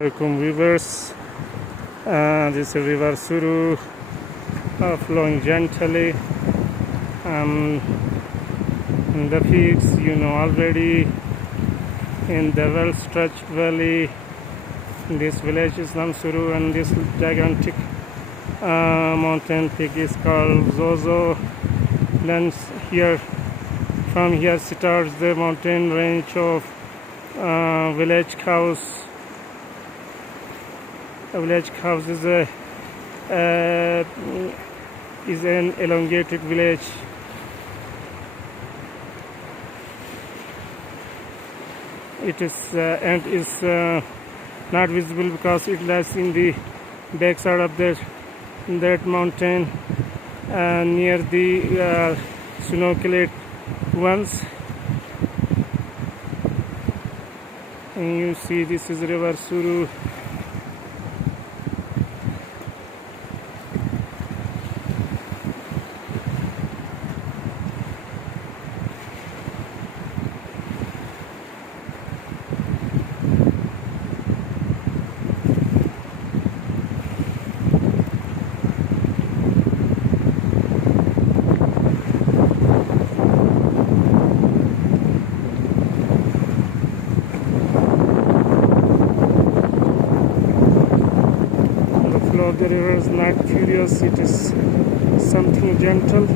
Welcome viewers. This is River Suru flowing gently. In the peaks, already in the well-stretched valley. This village is named Suru, and this gigantic mountain peak is called Zozo. Then from here starts the mountain range of village house. A village house is an elongated village. It is not visible because it lies in the backside of that mountain near the snow-clad ones. And you see, this is River Suru. The flow of the river is not furious, it is something gentle.